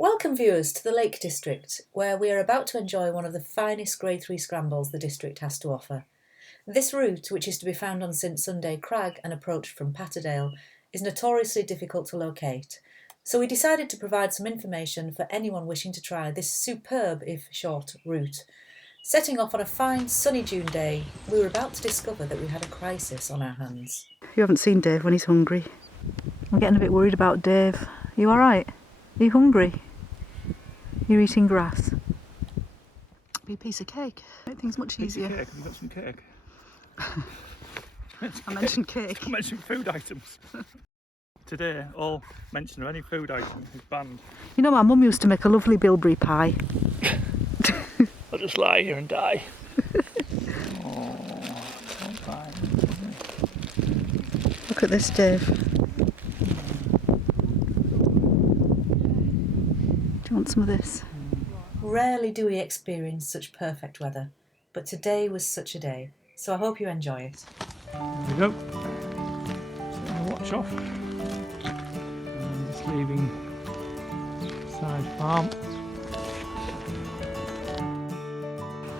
Welcome viewers to the Lake District, where we are about to enjoy one of the finest Grade 3 scrambles the district has to offer. This route, which is to be found on St Sunday Crag and approached from Patterdale, is notoriously difficult to locate, so we decided to provide some information for anyone wishing to try this superb, if short, route. Setting off on a fine sunny June day, we were about to discover that we had a crisis on our hands. You haven't seen Dave when he's hungry. I'm getting a bit worried about Dave. Are you alright? Are you hungry? You're eating grass. Be a piece of cake. Make things much easier. Cake. Have you got some cake? I mentioned cake. I mentioned food items. Today, all mention of any food item is banned. You know, my mum used to make a lovely bilberry pie. I'll just lie here and die. Oh, I'm fine. Look at this, Dave. Do you want some of this? Rarely do we experience such perfect weather, but today was such a day, so I hope you enjoy it. There we go. So watch off. And just leaving side farm.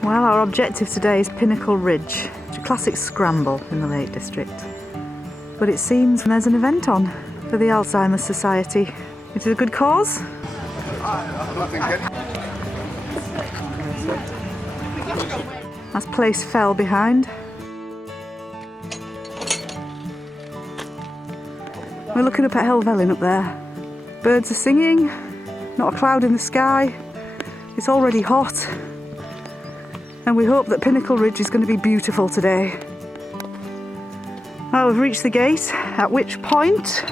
Well, our objective today is Pinnacle Ridge, which is a classic scramble in the Lake District. But it seems there's an event on for the Alzheimer's Society. Is it a good cause? As place fell behind. We're looking up at Helvellyn up there. Birds are singing, not a cloud in the sky. It's already hot. And we hope that Pinnacle Ridge is going to be beautiful today. Well, we've reached the gate, at which point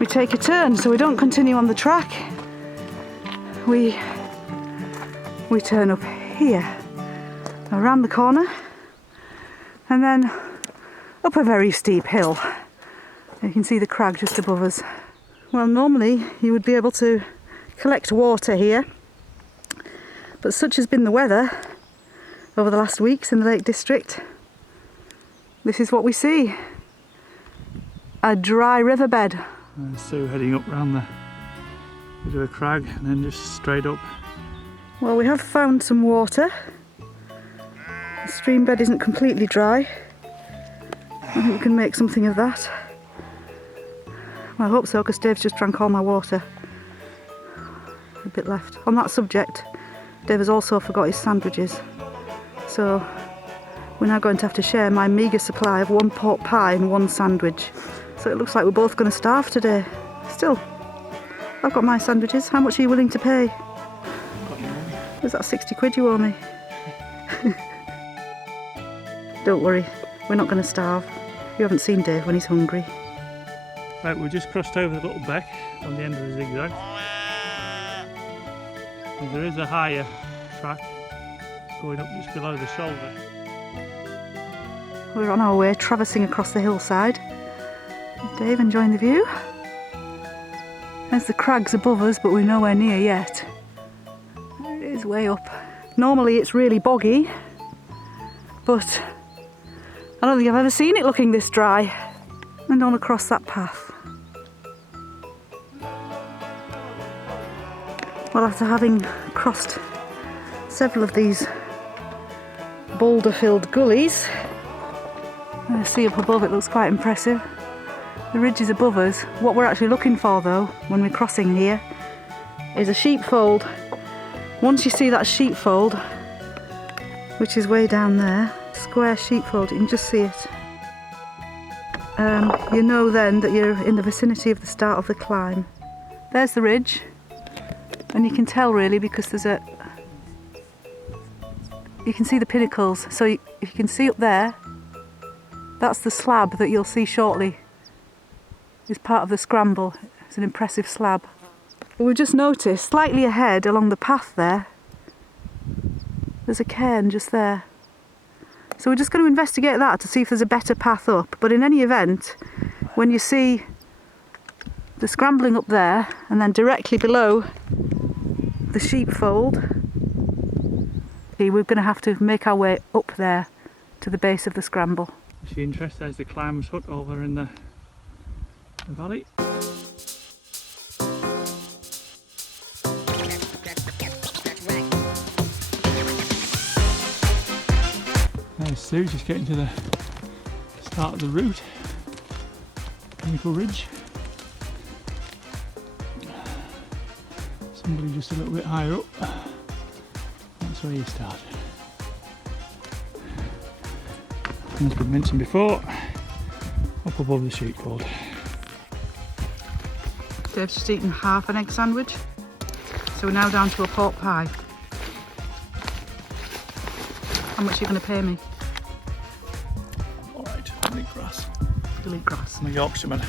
we take a turn, so we don't continue on the track. We turn up here, around the corner, and then up a very steep hill. You can see the crag just above us. Well, normally you would be able to collect water here, but such has been the weather over the last weeks in the Lake District. This is what we see. A dry riverbed. And Sue heading up round the bit of a crag and then just straight up. Well, we have found some water. The stream bed isn't completely dry. I think we can make something of that. Well, I hope so, because Dave's just drank all my water. A bit left. On that subject, Dave has also forgot his sandwiches. So we're now going to have to share my meagre supply of one pork pie and one sandwich. So it looks like we're both going to starve today. Still, I've got my sandwiches. How much are you willing to pay? Was that 60 quid you owe me? Don't worry, we're not going to starve. You haven't seen Dave when he's hungry. Right, we just crossed over the little beck on the end of the zigzag. And there is a higher track going up just below the shoulder. We're on our way, traversing across the hillside. Dave enjoying the view. There's the crags above us, but we're nowhere near yet. It is way up. Normally it's really boggy, but I don't think I've ever seen it looking this dry. And on across that path. Well, after having crossed several of these boulder-filled gullies, I see up above it looks quite impressive. The ridge is above us. What we're actually looking for though, when we're crossing here, is a sheepfold. Once you see that sheepfold, which is way down there, square sheepfold, you can just see it. You know then that you're in the vicinity of the start of the climb. There's the ridge, and you can tell really because you can see the pinnacles. So if you can see up there, that's the slab that you'll see shortly. It's part of the scramble. It's an impressive slab. But we've just noticed, slightly ahead along the path there, there's a cairn just there. So we're just going to investigate that to see if there's a better path up. But in any event, when you see the scrambling up there and then directly below the sheepfold, we're going to have to make our way up there to the base of the scramble. If you're interested, there's the climber's hut over in the valley. So just getting to the start of the route, Pinnacle Ridge. Somebody just a little bit higher up, that's where you start. And as been mentioned before, up above the Sheepfold. Dave's just eaten half an egg sandwich, so we're now down to a pork pie. How much are you going to pay me? Alright, I'll eat grass. You'll eat grass. I'm a Yorkshireman.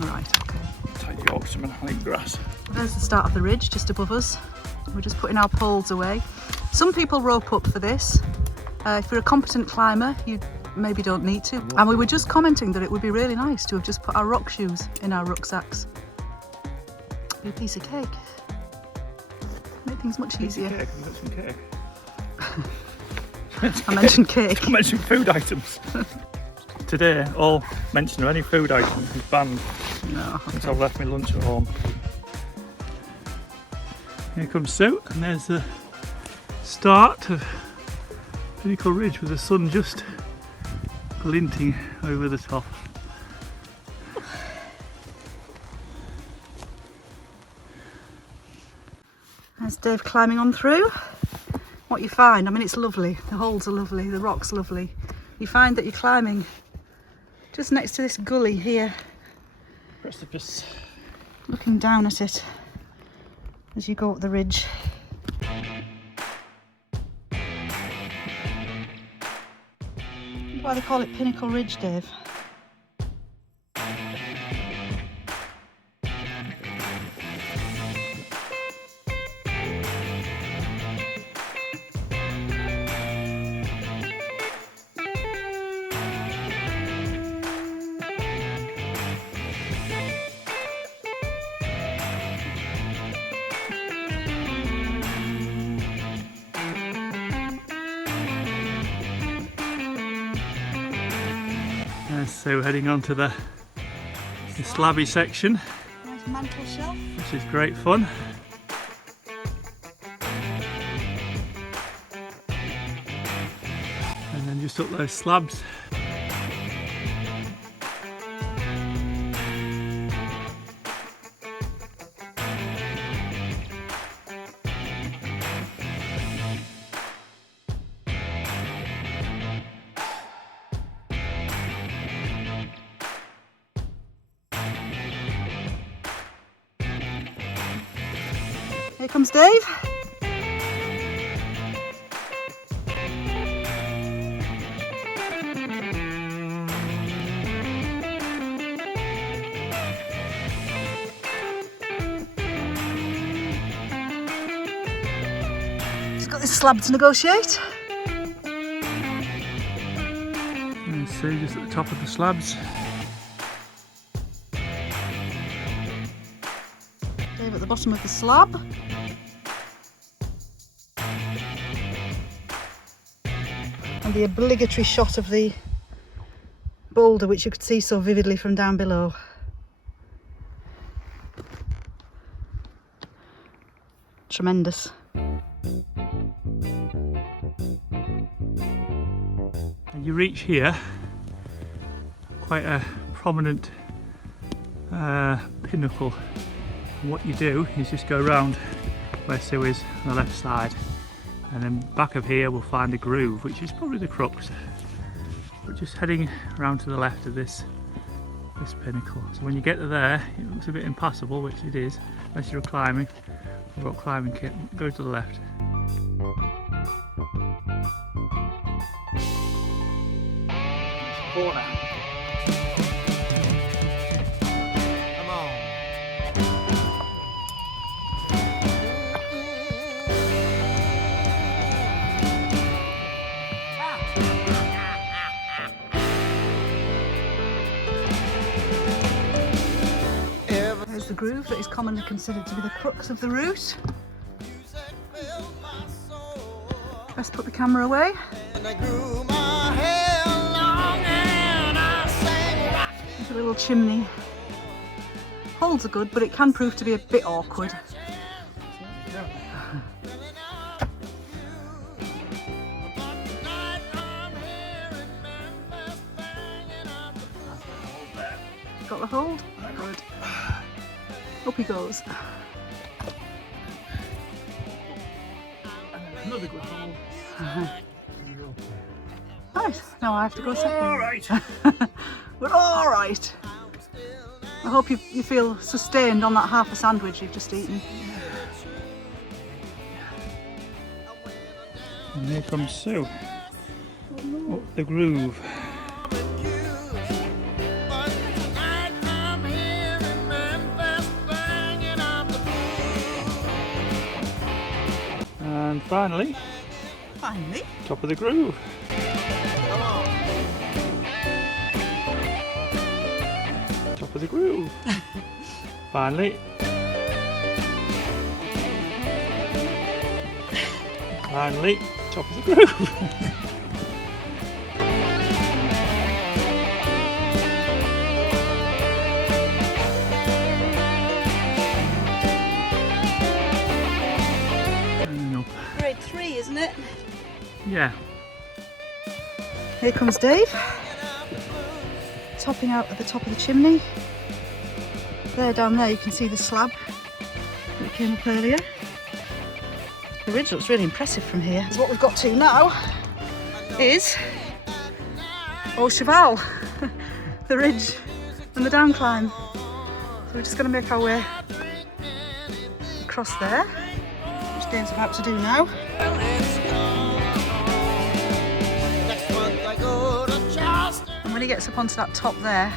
Alright, okay. Tight Yorkshireman, I'll eat grass. There's the start of the ridge just above us. We're just putting our poles away. Some people rope up for this. If you're a competent climber, you maybe don't need to. And we were just commenting that it would be really nice to have just put our rock shoes in our rucksacks. Be a piece of cake. Make things much easier. Cake, I've got some cake. I mentioned cake. I mentioned food items. Today, all mention of any food items is banned. No, Since okay. I've left my lunch at home. Here comes Sue, and there's the start of Pinnacle Ridge with the sun just glinting over the top. There's Dave climbing on through. What you find, I mean, it's lovely. The holes are lovely, the rock's lovely. You find that you're climbing just next to this gully here, Precipice. looking down at it as you go up the ridge. Why they call it Pinnacle Ridge, Dave? So heading on to the slabby section, Nice mantle shelf. which is great fun. And then just up those slabs. Here comes Dave. He's got this slab to negotiate. And Sue just at the top of the slabs. Dave at the bottom of the slab. And the obligatory shot of the boulder, which you could see so vividly from down below. Tremendous. And you reach here, quite a prominent pinnacle. And what you do is just go around where Sue is on the left side, and then back of here we'll find a groove, which is probably the crux. We're just heading around to the left of this pinnacle. So when you get to there, it looks a bit impassable, which it is, unless you're climbing. We've got a climbing kit. Go to the left. Corner. Come on. There's the groove that is commonly considered to be the crux of the route. Best put the camera away. There's a little chimney. Holes are good, but it can prove to be a bit awkward. got the hold? Good. Up he goes. Another good hole. Right, now I have to go second. All right. We're all right. I hope you feel sustained on that half a sandwich you've just eaten. And here comes Sue. Up the groove. And finally, top of the groove. Top of the groove. Finally. Finally, top of the groove. Grade 3, isn't it? Yeah. Here comes Dave, topping out at the top of the chimney. There, down there, you can see the slab that came up earlier. The ridge looks really impressive from here. So what we've got to now is Cheval, the ridge and the down climb. So we're just going to make our way across there, which Dave's about to do now. And when he gets up onto that top there,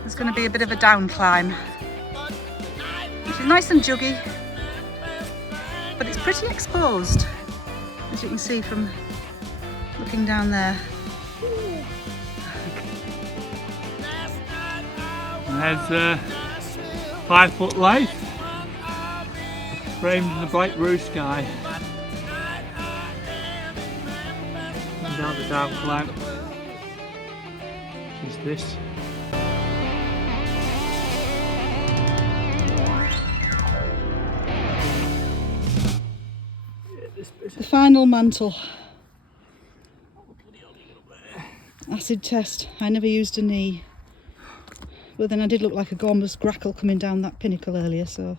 there's going to be a bit of a down climb, which is nice and juggy, but it's pretty exposed, as you can see from looking down there. There's 5 foot light framed in the bright blue sky. And down the down climb, which is this. The Final Mantle. Acid test. I never used a knee. But then I did look like a gormless grackle coming down that pinnacle earlier, so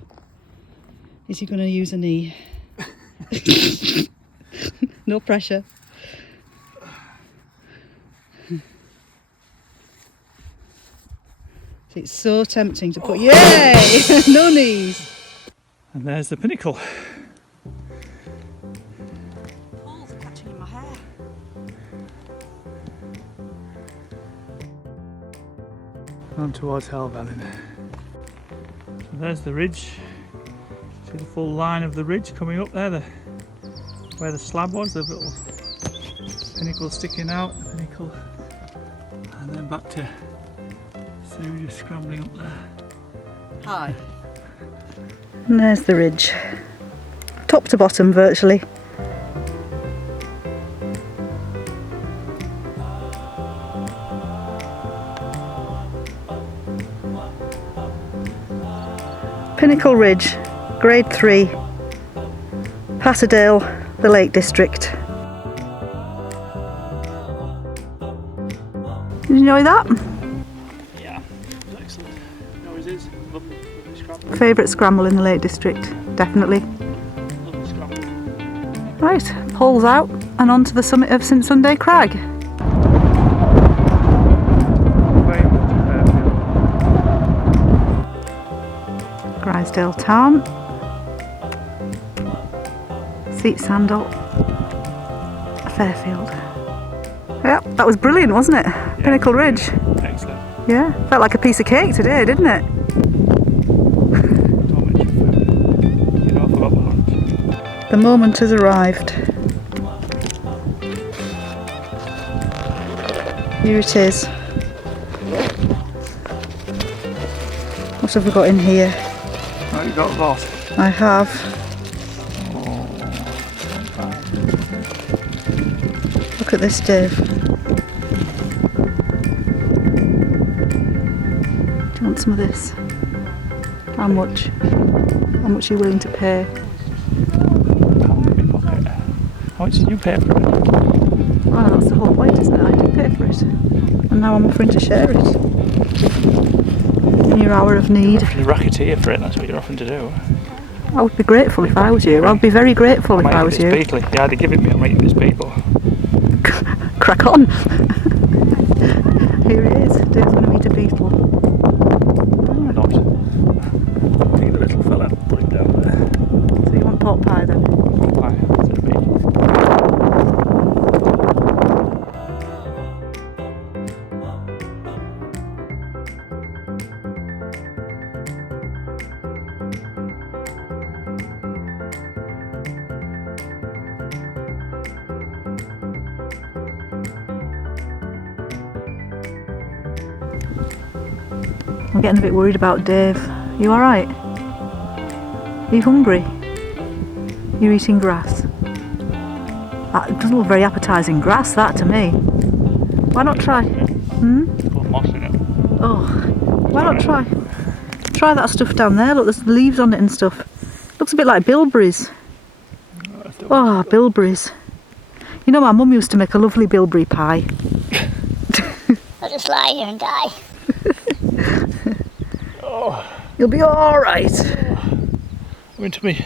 is he going to use a knee? No pressure. It's so tempting to put, yay! No knees! And there's the pinnacle. Balls are catching in my hair. On towards Helvellyn. So there's the ridge. See the full line of the ridge coming up there, where the slab was, the little pinnacle sticking out, the pinnacle, and then back to Sue just scrambling up there. Hi. And there's the ridge. Top to bottom virtually. Pinnacle Ridge, Grade 3, Patterdale, the Lake District. Did you enjoy that? Yeah, excellent. Always is. Lovely scramble. Favourite scramble in the Lake District, definitely. Lovely scramble. Right, poles out and on to the summit of St Sunday Crag. Grisdale Town, Seat Sandal, Fairfield. Yeah, that was brilliant, wasn't it? Yeah, Pinnacle Ridge. Excellent. Yeah, felt like a piece of cake today, didn't it? Don't mention food. You know, I forgot my lunch. The moment has arrived. Here it is. What have we got in here? Oh, you got lost. I have. Look at this, Dave. Do you want some of this? How much? How much are you willing to pay? Pound in my pocket. How much did you pay for it? Oh, that's the whole point, isn't it? I did pay for it. And now I'm offering to share it. in your hour of need. You're a racketeer for it, that's what you're offering to do. I would be grateful if I was you. I'd be very grateful if I was you. You either give it me or make this people. Crack on! Here it is. Dave's going to meet a beetle. Why not? I think the little fella, put him down there. So you want pot pie then? Pot pie, instead of beetle. I'm getting a bit worried about Dave. You alright? Are you hungry? You're eating grass. That doesn't look very appetising grass, that to me. Why not try? It's got moss in it. Oh, why not try that stuff down there? Look, there's leaves on it and stuff. Looks a bit like bilberries. Oh, bilberries. You know, my mum used to make a lovely bilberry pie. I'll just lie here and die. You'll be alright. I'm into me.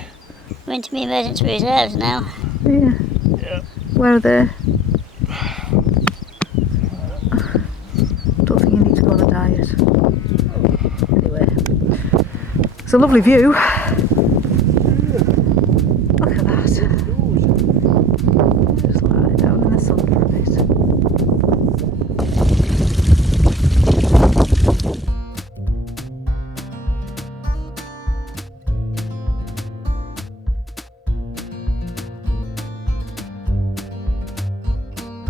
I'm into my emergency reserves now. Yeah. Where are they? Don't think you need to go on a diet. Anyway, it's a lovely view. Look at that. Just lie down in the sun for a bit.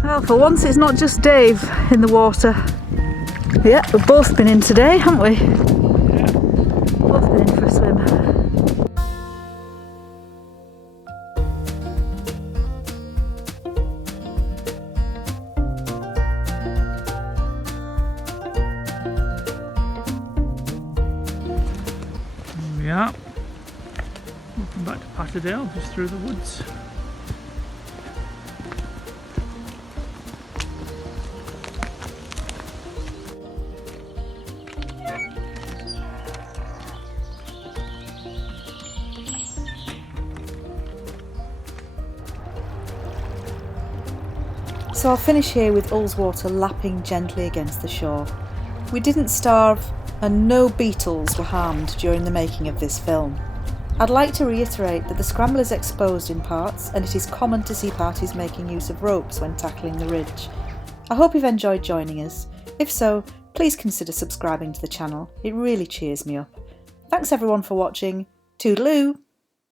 Well, for once it's not just Dave in the water. Yeah, we've both been in today, haven't we? Yeah. Both been in for a swim. There we are. Welcome back to Patterdale, just through the woods. So I'll finish here with Ullswater lapping gently against the shore. We didn't starve and no beetles were harmed during the making of this film. I'd like to reiterate that the Scramble is exposed in parts and it is common to see parties making use of ropes when tackling the ridge. I hope you've enjoyed joining us. If so, please consider subscribing to the channel. It really cheers me up. Thanks everyone for watching. Toodaloo!